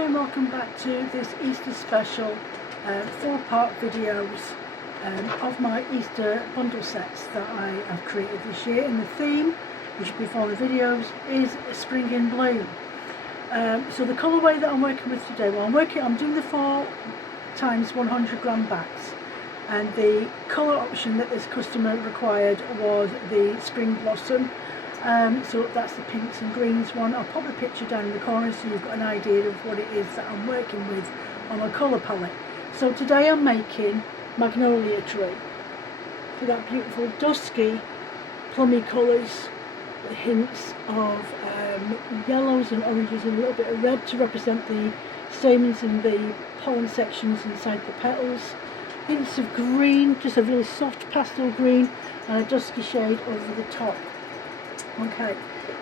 Hi and welcome back to this Easter special 4-part videos of my Easter bundle sets that I have created this year. And the theme, you should be following the videos, is Spring in Bloom. So the colourway that I'm working with today, I'm doing the 4 times 100 gram backs, and the colour option that this customer required was the Spring Blossom. So that's the pinks and greens one. I'll pop the picture down in the corner so you've got an idea of what it is that I'm working with on my colour palette. So today I'm making Magnolia Tree for that beautiful dusky plummy colours with hints of yellows and oranges and a little bit of red to represent the stamens and the pollen sections inside the petals. Hints of green, just a really soft pastel green, and a dusky shade over the top. Okay,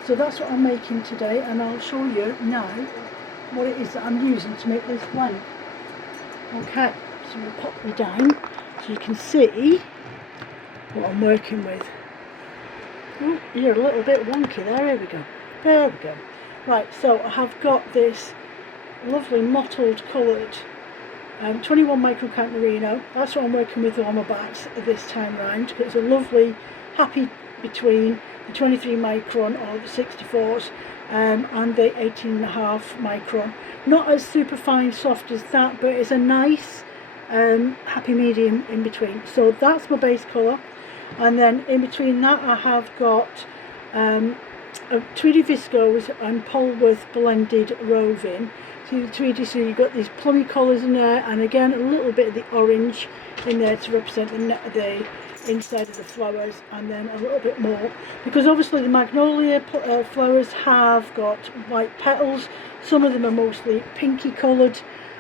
so that's what I'm making today, and I'll show you now what it is that I'm using to make this blend. Okay, so we'll pop me down so you can see what I'm working with. Oh, you're a little bit wonky there. Here we go. There we go. Right, so I have got this lovely mottled coloured 21 microcount merino. That's what I'm working with on my backs this time round. It's a lovely happy between the 23 micron or the 64s and the 18.5 micron. Not as super fine soft as that, but it's a nice happy medium in between. So that's my base colour, and then in between that I have got Tweedy Viscose and Polworth blended roving. See the Tweedy, so you've got these plummy colours in there, and again a little bit of the orange in there to represent the inside of the flowers, and then a little bit more because obviously the magnolia flowers have got white petals. Some of them are mostly pinky coloured,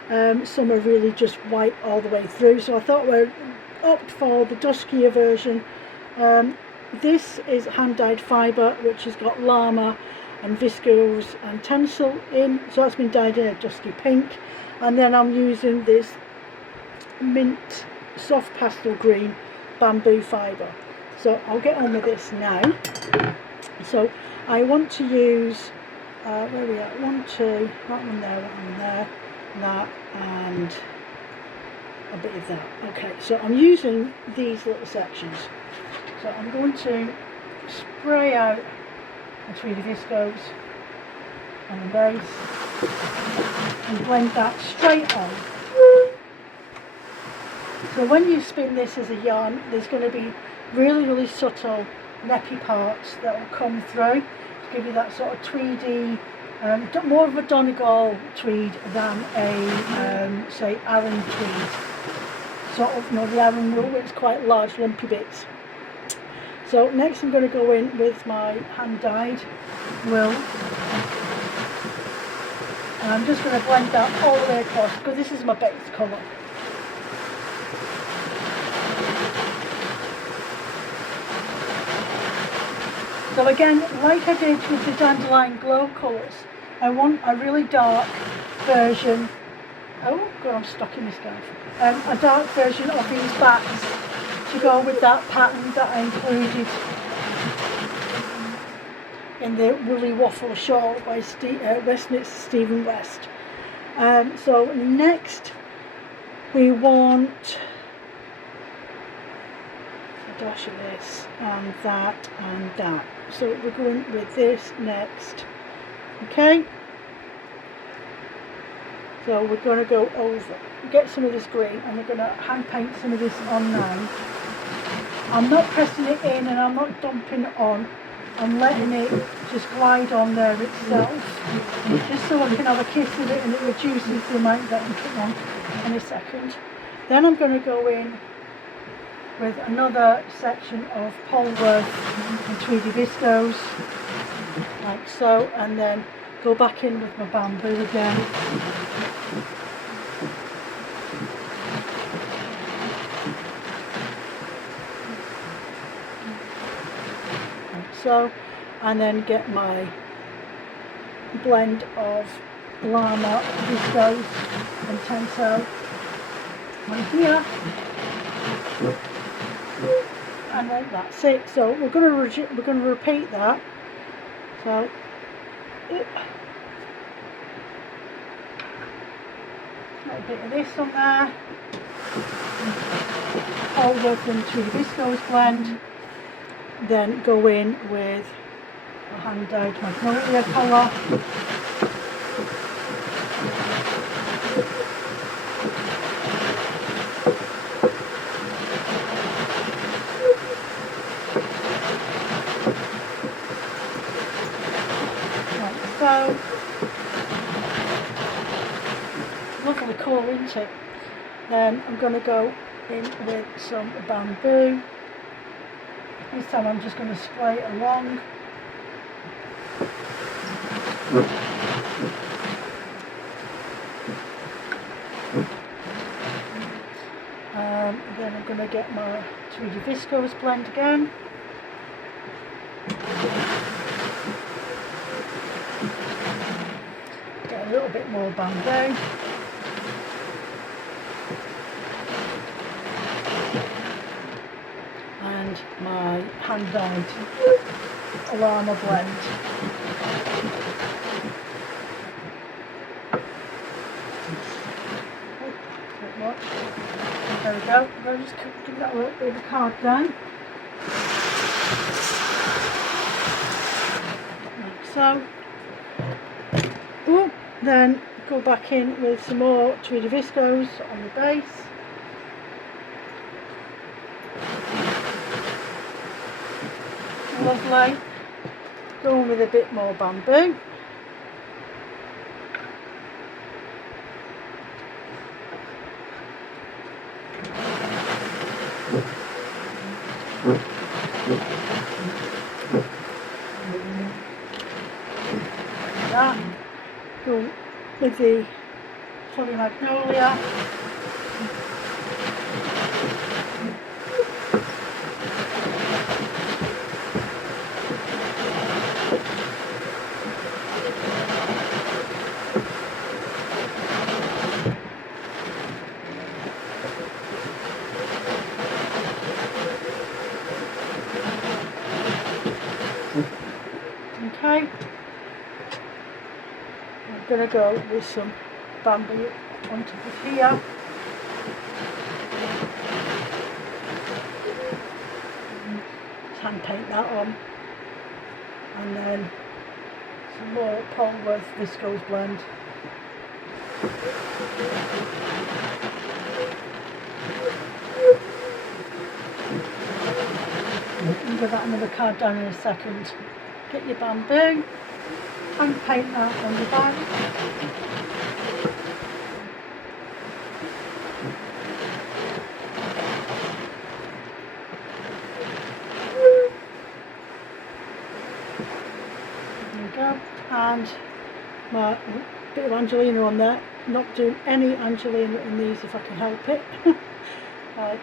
some are really just white all the way through, so I thought we'd opt for the duskier version. This is hand dyed fibre which has got llama and viscose and tencel in, so that's been dyed in a dusky pink, and then I'm using this mint soft pastel green bamboo fibre. So I'll get on with this now. So I want to use where are we at? 1, 2, that one there, that one there, that, and a bit of that. Okay, so I'm using these little sections. So I'm going to spray out the Tweedy Viscose on the base and blend that straight on. So when you spin this as a yarn, there's going to be really subtle neppy parts that will come through to give you that sort of tweedy, more of a Donegal tweed than a say Aran tweed. Sort of, you know, the Aran wool, it's quite large lumpy bits. So next I'm going to go in with my hand dyed wool, and I'm just going to blend that all the way across because this is my base colour. So again, like I did with the Dandelion Glow colours, I want a really dark version. Oh God, I'm stuck in this scarf. A dark version of these backs to go with that pattern that I included in the Woolly Waffle Shawl by Westnitz Stephen West. So next we want a dash of this and that and that. So we're going with this next. Okay, so we're going to go over, get some of this green, and we're going to hand paint some of this on now. I'm not pressing it in and I'm not dumping it on. I'm letting it just glide on there itself, just so I can have a kiss with it and it reduces the amount that I'm putting on in a second. Then I'm going to go in with another section of Polworth and Tweedy Viscose, like so, and then go back in with my bamboo again. Like so, and then get my blend of llama, viscose and tencel on here. And then that's it. So we're going to repeat that. So A little bit of this on there. Polworth and 3D Viscose blend. Then go in with a hand dyed magnolia colour. So, lovely colour, isn't it? Then I'm going to go in with some bamboo. This time I'm just going to spray it along. Then I'm going to get my 3D Viscose blend again. Get a little bit more bamboo. And my hand-dyed Alama blend. There we go. I'll just give that a little bit of a card down. Like so. Ooh, then go back in with some more 3D Viscose on the base. Lovely. Go on with a bit more bamboo. That. Go with the Poly Magnolia. Okay, I'm going to go with some bamboo on top of here. Just hand paint that on, and then some more Polworth Viscose blend. I'll give that another card down in a second. Get your bamboo and paint that on the back. There we go. And my bit of Angelina on there. Not doing any Angelina in these if I can help it. Right,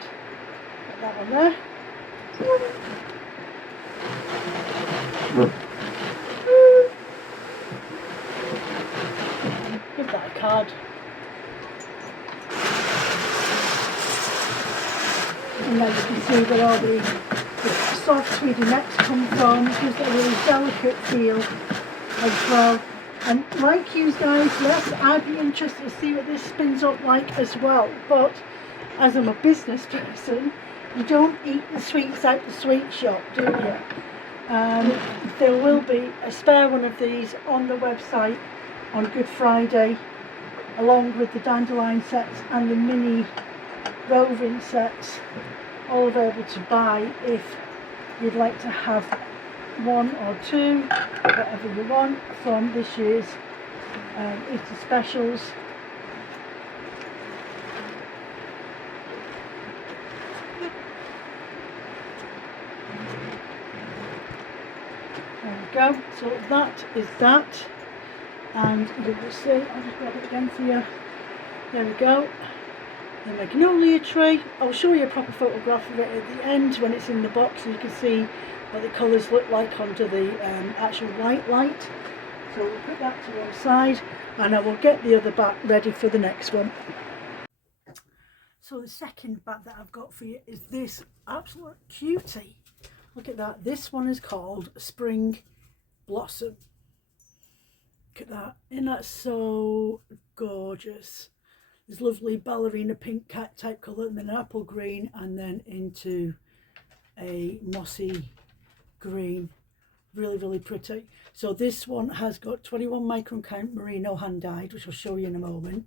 put that on there. Give that a card. And then you can see where all the soft 3D necks come from. It gives it a really delicate feel as well. And like you guys, yes, I'd be interested to see what this spins up like as well. But as I'm a business person, you don't eat the sweets out the sweet shop, do you? There will be a spare one of these on the website on Good Friday, along with the dandelion sets and the mini roving sets, all available to buy if you'd like to have one or two, whatever you want, from this year's Easter specials. There we go. So that is that, and you will see. I'll just grab it again for you. There we go. The magnolia tree. I'll show you a proper photograph of it at the end when it's in the box, so you can see what the colours look like under the actual white light. So we'll put that to one side, and I will get the other bat ready for the next one. So the second bat that I've got for you is this absolute cutie. Look at that. This one is called Spring Blossom. Look at that. Isn't that so gorgeous? this lovely ballerina pink cat type colour, and then an apple green, and then into a mossy green. Really, really pretty. So this one has got 21 micron count merino hand dyed, which I'll show you in a moment.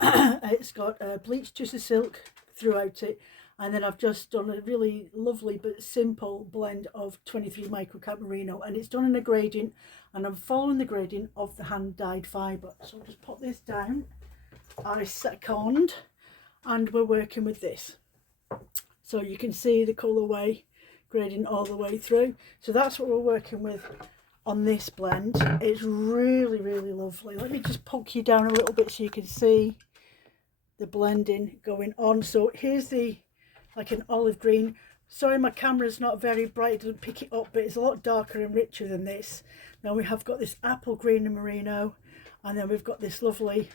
It's got bleached tussar silk throughout it, and then I've just done a really lovely but simple blend of 23 micron count merino, and it's done in a gradient, and I'm following the gradient of the hand dyed fibre. So I'll just put this down a second, and we're working with this, so you can see the colourway gradient all the way through. So that's what we're working with on this blend. It's really, really lovely. Let me just poke you down a little bit so you can see the blending going on. So here's the, like an olive green. Sorry, my camera's not very bright, it doesn't pick it up, but it's a lot darker and richer than this. Now we have got this apple green and merino, and then we've got this lovely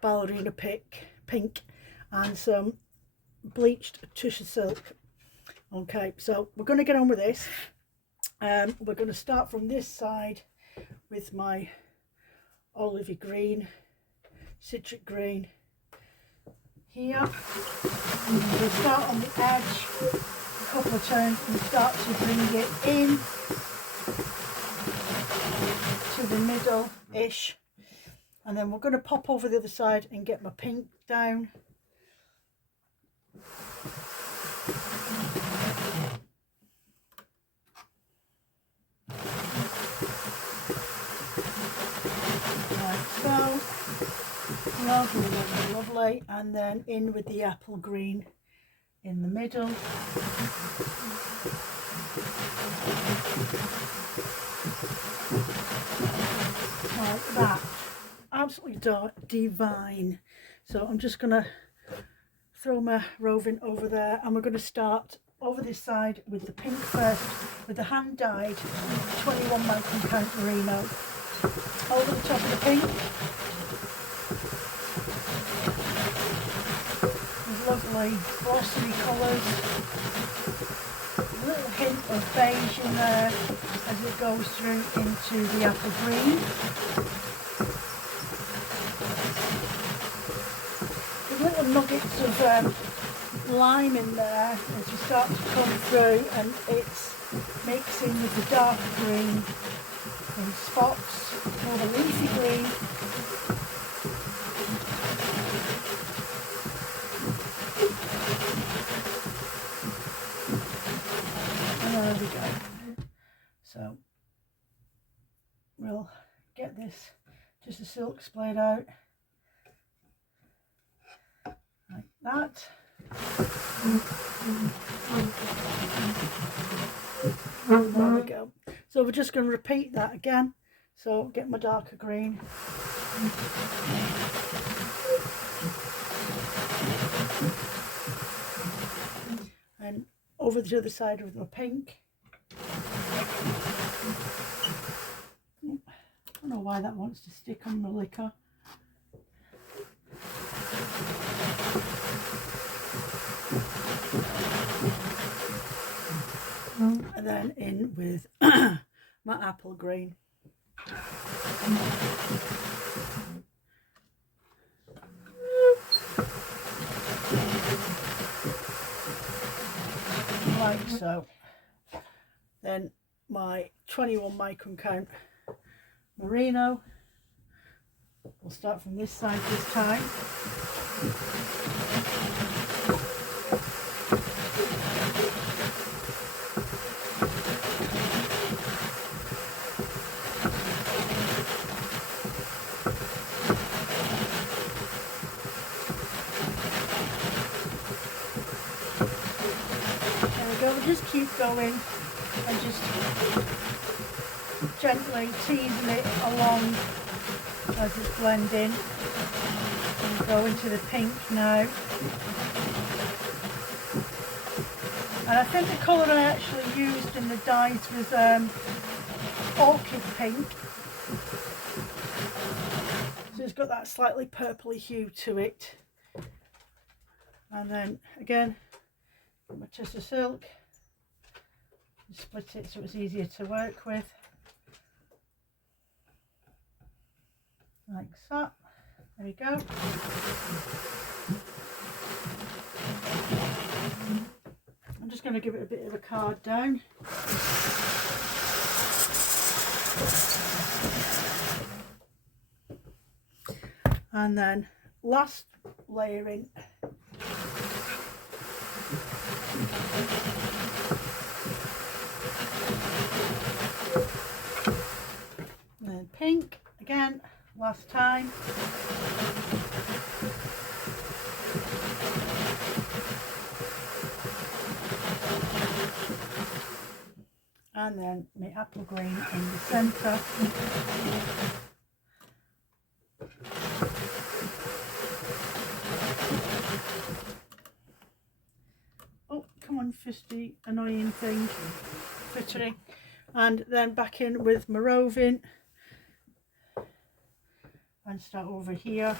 ballerina pink and some bleached tussar silk. Okay, so we're going to get on with this. We're going to start from this side with my olivey green, citric green here. We'll start on the edge a couple of turns and start to bring it in to the middle-ish. And then we're going to pop over the other side and get my pink down. So lovely, lovely, lovely, and then in with the apple green in the middle. Like that. Absolutely divine. So I'm just going to throw my roving over there, and we're going to start over this side with the pink first, with the hand dyed 21 micron count merino. Over the top of the pink, with lovely blossomy colours, a little hint of beige in there as it goes through into the apple green. With little nuggets of lime in there as you start to come through, and it's mixing with the dark green in spots, more the leafy green. And there we go. So we'll get this just a silk splayed out like that. There we go. So we're just going to repeat that again. So get my darker green. And over the other side with my pink. I don't know why that wants to stick on the liquor. And then in with my apple green. Like so. Then my 21 micron count merino. We'll start from this side this time. We'll just keep going and just gently teasing it along as it's blending. And go into the pink now. And I think the colour I actually used in the dyes was orchid pink. So it's got that slightly purpley hue to it. And then again, my tussar silk, split it so it's easier to work with, like so. There we go. I'm just going to give it a bit of a card down. And then last layering. And then pink again, last time. And then my apple green in the centre. Oh, come on, fisty, annoying thing, frittering. And then back in with my roving and start over here.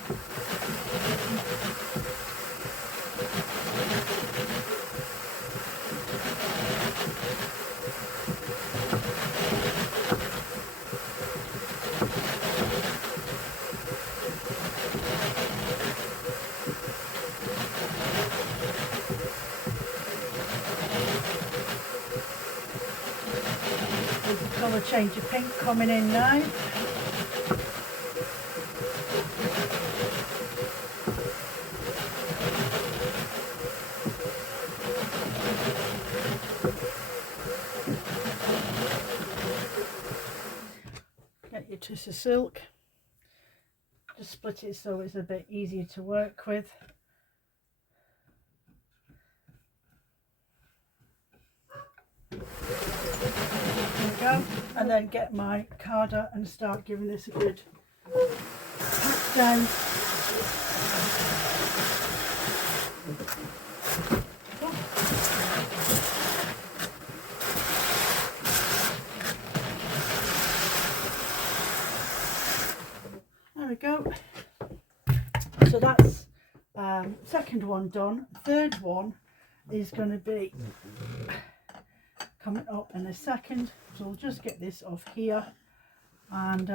There's a colour change of pink coming in now. Get your Tussah silk. Just split it so it's a bit easier to work with. There we go. And then get my carder and start giving this a good pat down. There we go. So that's second one done. Third one is going to be coming up in a second, so I'll just get this off here and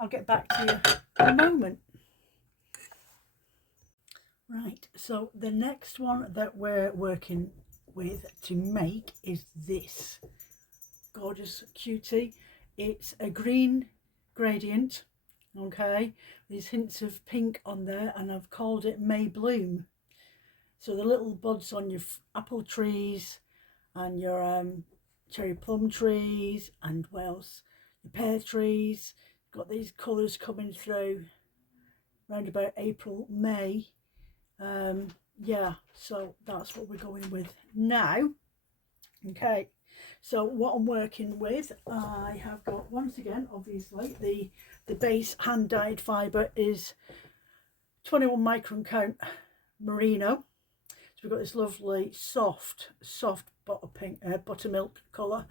I'll get back to you in a moment. Right, so the next one that we're working with to make is this gorgeous cutie. It's a green gradient, okay, there's hints of pink on there, and I've called it May Bloom. So the little buds on your apple trees and your cherry plum trees and what else, your pear trees, got these colours coming through around about April, May. Yeah, so that's what we're going with now. Okay, so what I'm working with, I have got, once again, obviously the base hand dyed fibre is 21 micron count merino. So we've got this lovely soft buttermilk colour,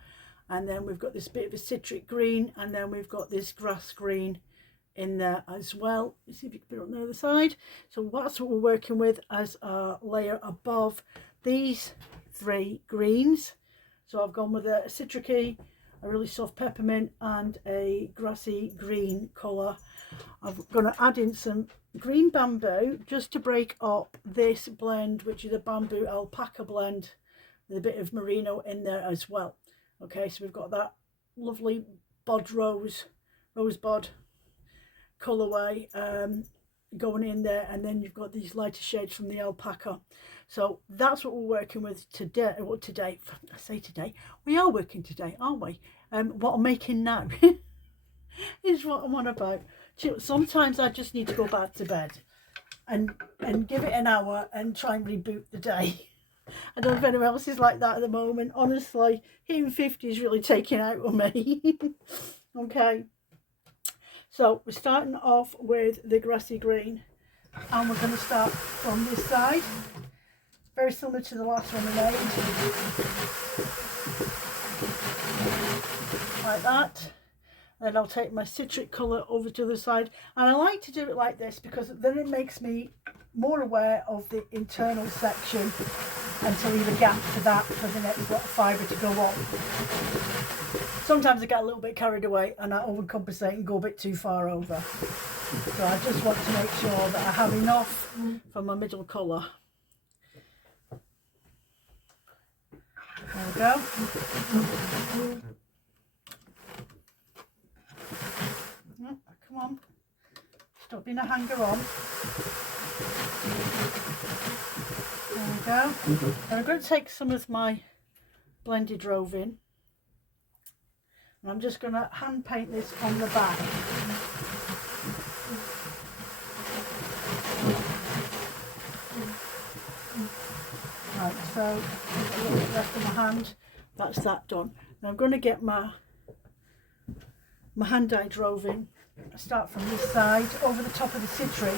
and then we've got this bit of a citric green, and then we've got this grass green in there as well. You see if you can put it on the other side. So that's what we're working with as a layer above these three greens. So I've gone with a citricy, a really soft peppermint, and a grassy green colour. I'm going to add in some green bamboo just to break up this blend, which is a bamboo alpaca blend with a bit of merino in there as well. Okay, so we've got that lovely rosebud colourway going in there, and then you've got these lighter shades from the alpaca. So that's what we're working with today. Well, today, I say today, we are working today, aren't we? What I'm making now is what I'm on about. Sometimes I just need to go back to bed and give it an hour and try and reboot the day. I don't know if anyone else is like that at the moment. Honestly, hitting 50 is really taking out on me. Okay, so we're starting off with the grassy green, and we're going to start from this side, very similar to the last one we made, like that. Then I'll take my citric colour over to the side, and I like to do it like this because then it makes me more aware of the internal section and to leave a gap for that for the next lot of fibre to go on. Sometimes I get a little bit carried away and I overcompensate and go a bit too far over. So I just want to make sure that I have enough for my middle colour. There we go. Oh, come on. Stop being a hanger-on. There we go. And I'm going to take some of my blended roving, and I'm just going to hand paint this on the back. Right, so a little bit left of my hand. That's that done. Now I'm going to get my hand dyed roving. I start from this side over the top of the citric.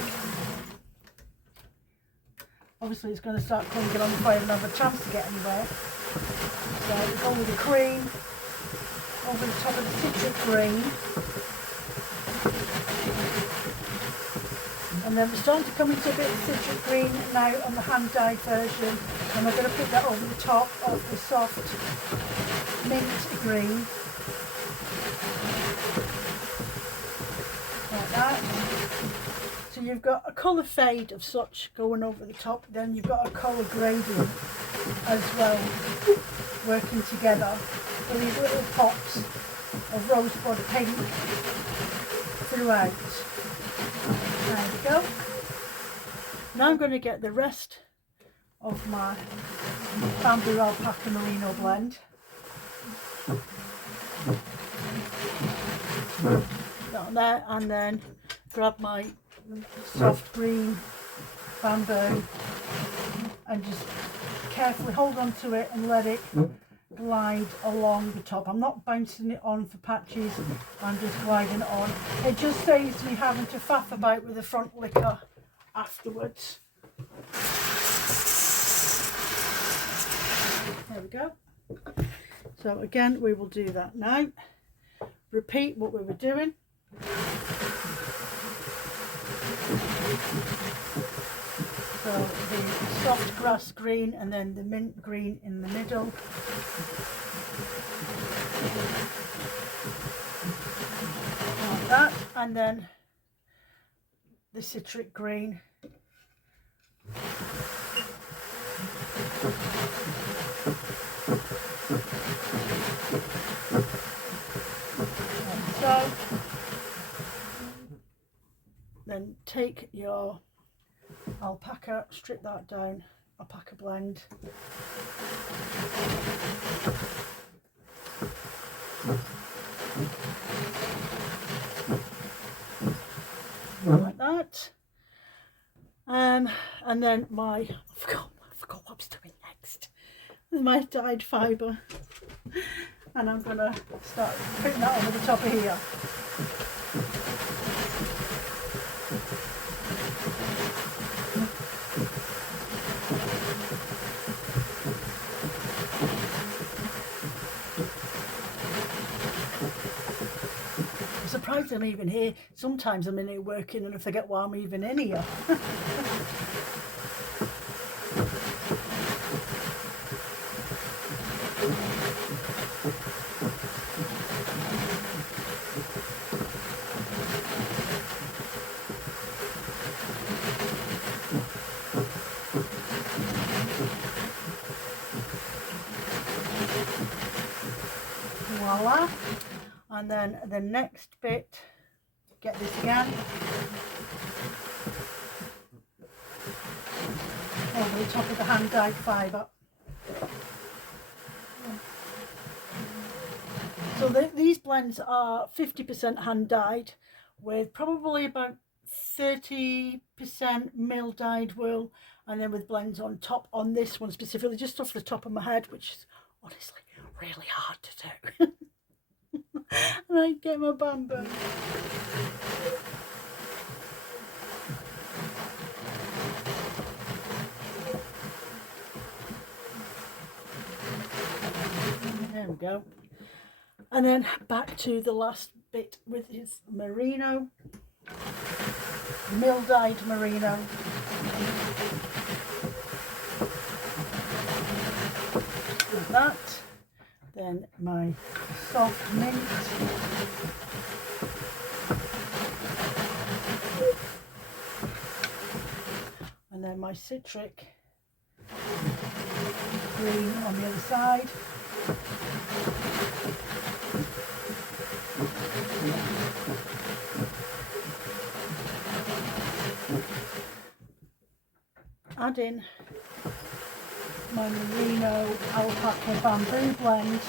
Obviously it's going to start clinging on before I even have a chance to get anywhere. So we go with the cream over the top of the citric green. And then we're starting to come into a bit of citric green now on the hand dyed version. And we're going to put that over the top of the soft mint green. Like that. So you've got a colour fade of such going over the top, then you've got a colour gradient as well working together with these little pops of rosebud pink throughout. There we go. Now I'm going to get the rest of my Bamboo Alpaca Merino blend. Down there, and then grab my soft green bamboo and just carefully hold on to it and let it glide along the top. I'm not bouncing it on for patches, I'm just gliding it on. It just saves me having to faff about with the front liquor afterwards. There we go. So again, we will do that now. Repeat what we were doing. So the soft grass green and then the mint green in the middle. Like that, and then the citric green. Like so. Then take your alpaca, strip that down, alpaca blend. Like that. And then I forgot what I was doing next. My dyed fibre. And I'm going to start putting that over the top of here. Surprised I'm even here. Sometimes I'm in here working and I forget why I'm even in here. Voila. And then the next bit, get this again, over the top of the hand dyed fibre. So these blends are 50% hand dyed with probably about 30% mill dyed wool, and then with blends on top on this one specifically, just off the top of my head, which is honestly really hard to do. And I get my bamboo. There we go. And then back to the last bit with his merino, mill dyed merino. Like that. Then my soft mint. then my citric green on the other side. Add in my merino alpaca bamboo blend.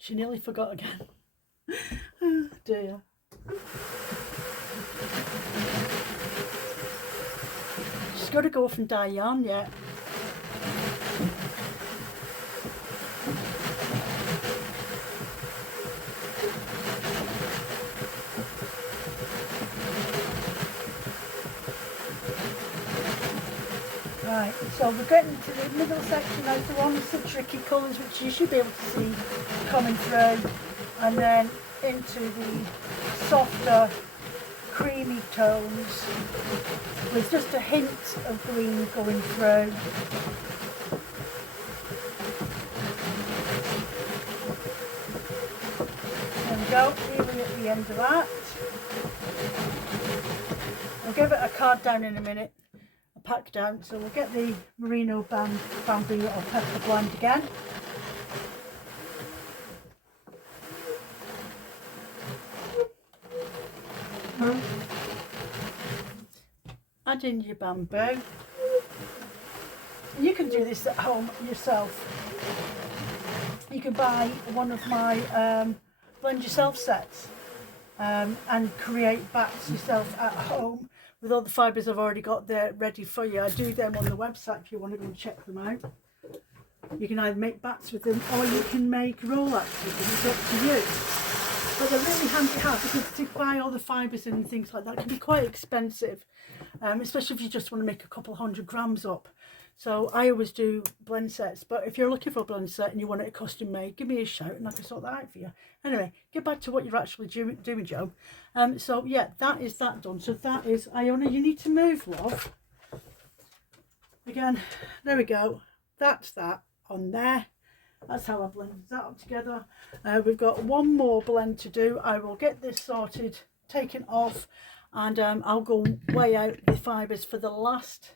She nearly forgot again. Oh dear. She's got to go off and dye yarn yet. Right, so we're getting to the middle section now, the ones, the tricky colours which you should be able to see coming through, and then into the softer creamy tones with just a hint of green going through. There we go, nearly at the end of that. I'll give it a card down in a minute. Pack down, so we'll get the merino bamboo or pepper blend again. Add in your bamboo. You can do this at home yourself. You can buy one of my blend yourself sets and create bats yourself at home with all the fibres I've already got there ready for you. I do them on the website if you want to go and check them out. You can either make bats with them or you can make roll-ups with them, it's up to you. But they're really handy to have, because to buy all the fibres and things like that can be quite expensive, especially if you just want to make a couple 100 grams up. So I always do blend sets, but if you're looking for a blend set and you want it custom made, give me a shout and I can sort that out for you. Anyway, get back to what you're actually doing, Joe. So yeah, that is that done. So that is Iona, you need to move, love. Again, there we go. That's that on there. That's how I blended that up together. We've got one more blend to do. I will get this sorted, taken off, and I'll go weigh out the fibres for the last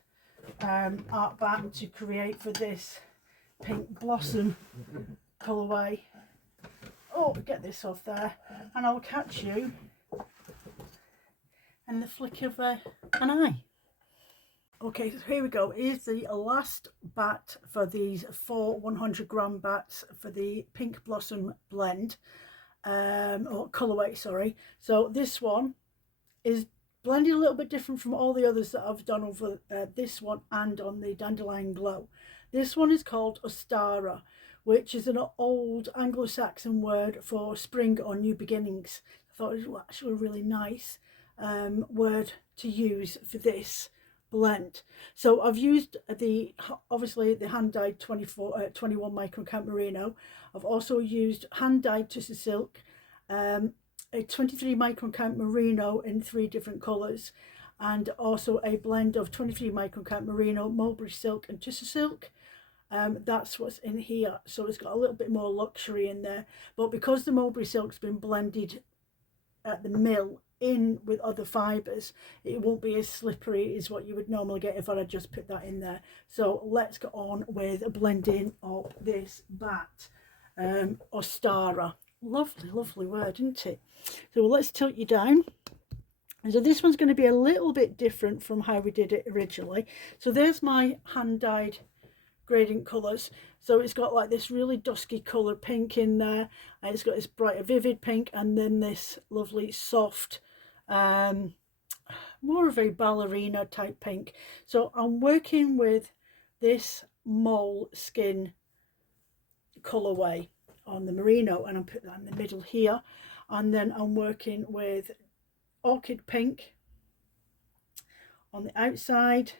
art bat to create for this pink blossom colourway. Oh, get this off there, and I'll catch you in the flick of an eye. Okay, so here we go. Here's the last bat for these 4 100 gram bats for the pink blossom blend, or colourway, sorry. So this one is blended a little bit different from all the others that I've done over this one and on the Dandelion Glow. This one is called Ostara, which is an old Anglo-Saxon word for spring or new beginnings. I thought it was actually a really nice word to use for this blend. So I've used obviously the hand dyed 21 micron count merino. I've also used hand dyed Tussah silk, a 23 micron count merino in 3 different colours, and also a blend of 23 micron count merino, mulberry silk and Tussah silk. That's what's in here, so it's got a little bit more luxury in there, but because the mulberry silk's been blended at the mill in with other fibres, it won't be as slippery as what you would normally get if I had just put that in there. So let's get on with blending up this bat. Ostara, lovely word, isn't it? So let's tilt you down. And so this one's going to be a little bit different from how we did it originally. So there's my hand dyed gradient colours. So it's got like this really dusky colour pink in there, and it's got this brighter vivid pink, and then this lovely soft more of a ballerina type pink. So I'm working with this mole skin colourway on the merino, and I'm putting that in the middle here, and then I'm working with orchid pink on the outside.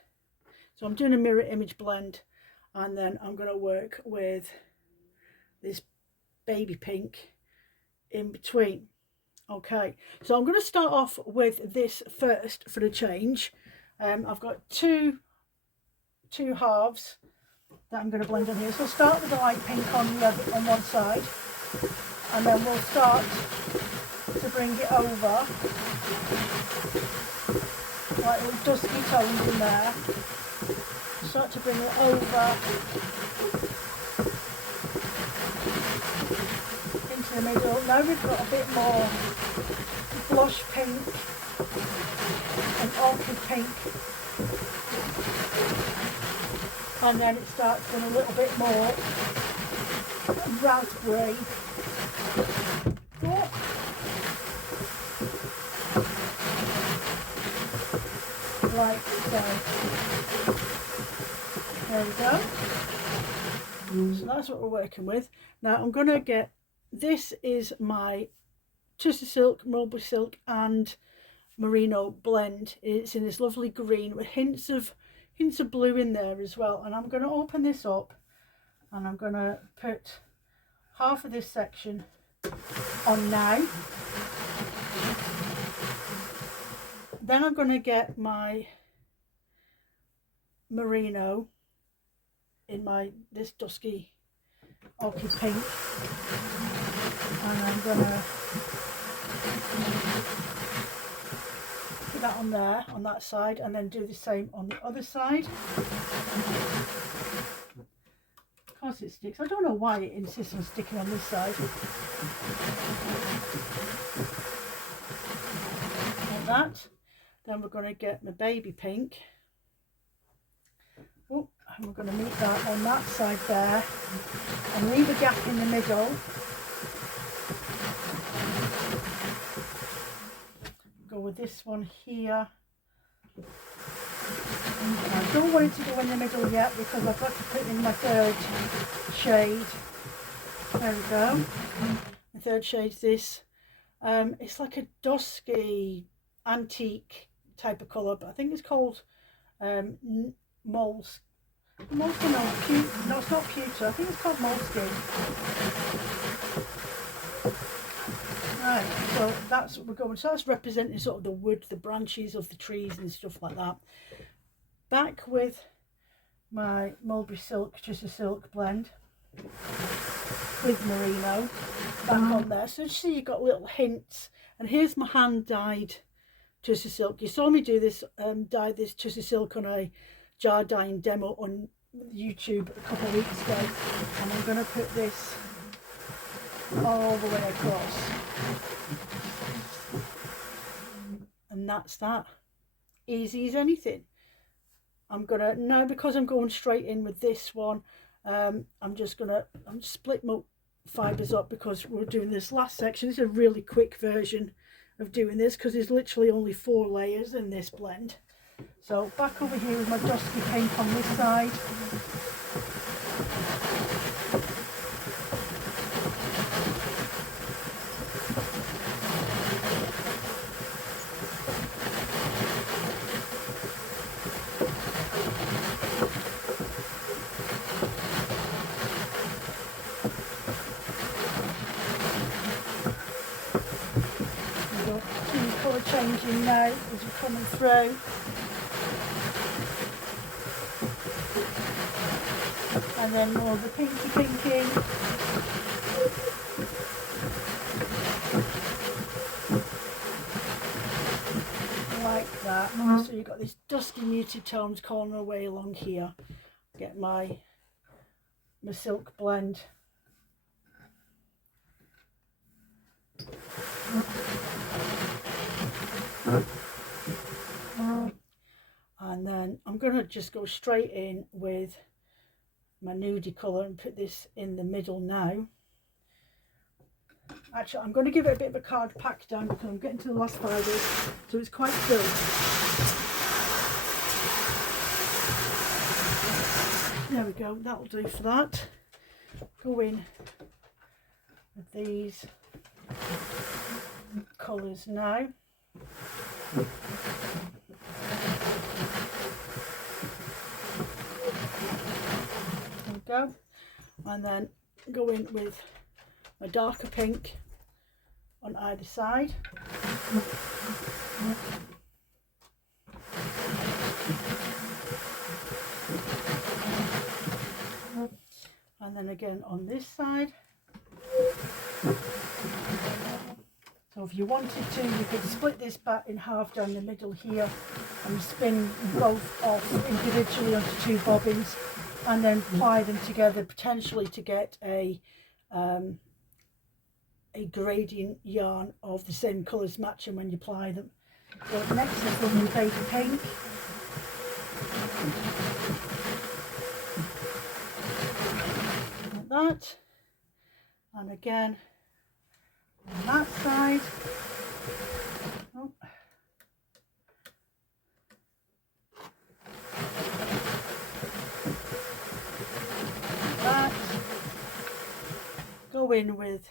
So I'm doing a mirror image blend, and then I'm going to work with this baby pink in between. Okay, so I'm going to start off with this first for the change. I've got two halves that I'm going to blend on here. So we'll start with the light pink on one side, and then we'll start to bring it over, like little dusky tones in there. Start to bring it over into the middle. Now we've got a bit more blush pink and orchid pink, and then it starts with a little bit more raspberry. Oh. Like so. There we go. So that's what we're working with. Now I'm going to get, this is my Tussah Silk, Mulberry Silk and Merino blend. It's in this lovely green with hints of blue in there as well. And I'm going to open this up and I'm going to put half of this section on now. Then I'm going to get my merino in this dusky orchid pink, and I'm going to put that on there, on that side, and then do the same on the other side. Of course it sticks. I don't know why it insists on sticking on this side. Like that. Then we're going to get my baby pink. Oh, and we're going to meet that on that side there and leave a gap in the middle. Go with this one here. I don't want it to go in the middle yet because I've got to put in my third shade. There we go. The third shade's this. It's like a dusky antique type of colour, but I think it's called moleskin. No, it's not pewter. I think it's called moleskin. Right, so that's what we're going. So that's representing sort of the wood, the branches of the trees and stuff like that. Back with my Mulberry Silk, Tussah Silk blend with merino back on there. So you see you've got little hints. And here's my hand dyed Tussah Silk. You saw me do this, dye this Tussah Silk on a jar dyeing demo on YouTube a couple of weeks ago, and I'm going to put this all the way across, and that's that. Easy as anything. I'm gonna now, because I'm going straight in with this one, I'm split my fibres up because we're doing this last section. This is a really quick version of doing this because there's literally only 4 layers in this blend. So back over here with my dusky pink on this side. Changing now as we're coming through, and then more of the pinky. Like that. So you've got these dusky muted tones calling away along here. Get my silk blend. And then I'm going to just go straight in with my nudie colour and put this in the middle now. Actually, I'm going to give it a bit of a card pack down because I'm getting to the last fibres, so it's quite full. There we go, that'll do for that. Go in with these colours now. There we go, and then go in with a darker pink on either side. then again on this side. So if you wanted to, you could split this back in half down the middle here and spin both off individually onto 2 bobbins and then ply them together, potentially to get a gradient yarn of the same colours matching when you ply them. So next is the new baby pink. Like that. And again on that side. Oh. That. Go in with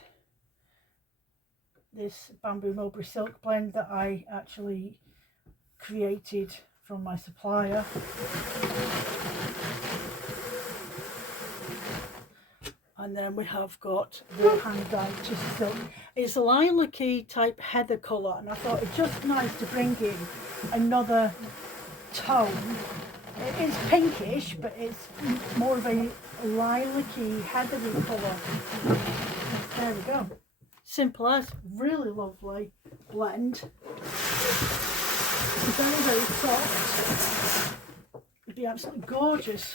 this Bamboo Mulberry Silk blend that I actually created from my supplier. And then we have got the hand-dyed Tissue Silk. It's a lilac-y type heather colour, and I thought it's just nice to bring in another tone. It's pinkish, but it's more of a lilac-y, heathery colour. There we go. Simple as, really lovely blend. Very, very soft. It'd be absolutely gorgeous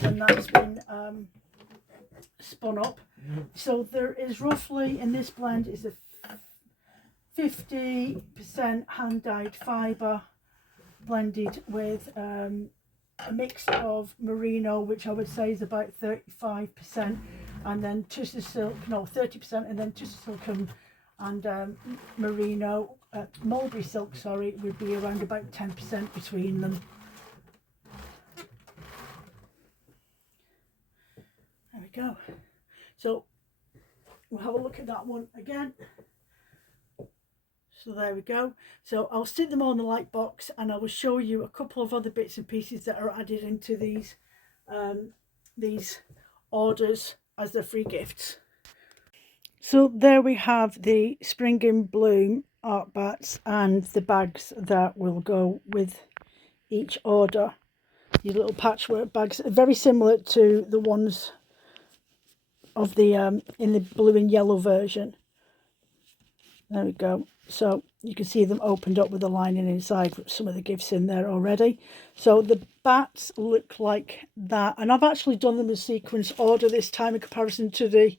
when that's been spun up. So there is roughly, in this blend, is a 50% hand-dyed fibre blended with a mix of merino, which I would say is about 35%, and then tissue silk, no, 30%, and then tissue silk and merino, mulberry silk, sorry, would be around about 10% between them. There we go. So we'll have a look at that one again. So there we go. So I'll stick them all in the light box, and I will show you a couple of other bits and pieces that are added into these orders as their free gifts. So there we have the Spring in Bloom art bats and the bags that will go with each order. These little patchwork bags are very similar to the ones of the in the blue and yellow version. There we go. So you can see them opened up with the lining inside with some of the gifts in there already. So the bats look like that, and I've actually done them in sequence order this time in comparison to the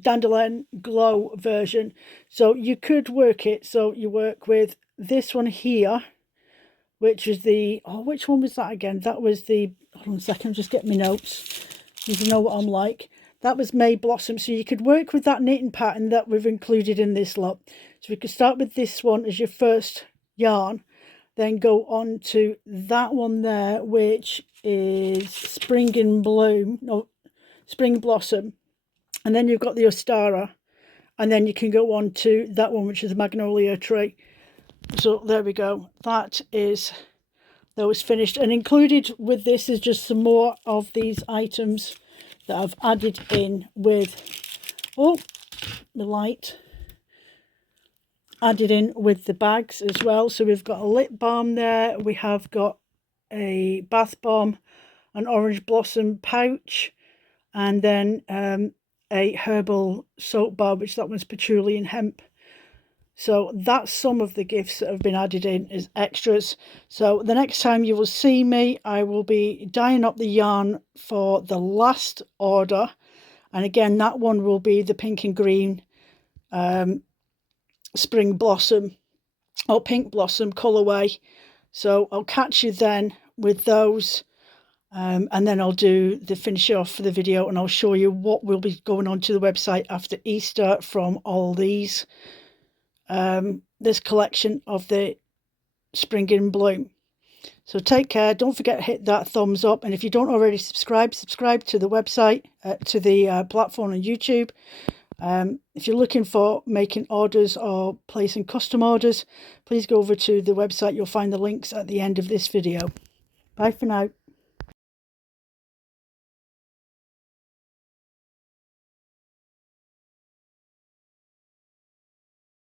Dandelion Glow version. So you could work it, so you work with this one here, which is the, oh, which one was that again? That was the, hold on a second, just get my notes. You know what I'm like. That was May Blossom. So you could work with that knitting pattern that we've included in this lot. So we could start with this one as your first yarn, then go on to that one there, which is Spring in Bloom, no, Spring Blossom. And then you've got the Ostara, and then you can go on to that one, which is Magnolia Tree. So there we go. That was finished, and included with this is just some more of these items that I've added in with, oh, the light, added in with the bags as well. So we've got a lip balm there, we have got a bath bomb, an orange blossom pouch, and then a herbal soap bar, which that one's patchouli and hemp. So that's some of the gifts that have been added in as extras. So the next time you will see me, I will be dyeing up the yarn for the last order. And again, that one will be the pink and green Spring Blossom or Pink Blossom colourway. So I'll catch you then with those. And then I'll do the finish off for the video, and I'll show you what will be going on to the website after Easter from all these. This collection of the Spring in Bloom. So take care, don't forget to hit that thumbs up, and if you don't already subscribe to the website, to the platform on YouTube. If you're looking for making orders or placing custom orders, please go over to the website. You'll find the links at the end of this video. Bye for now.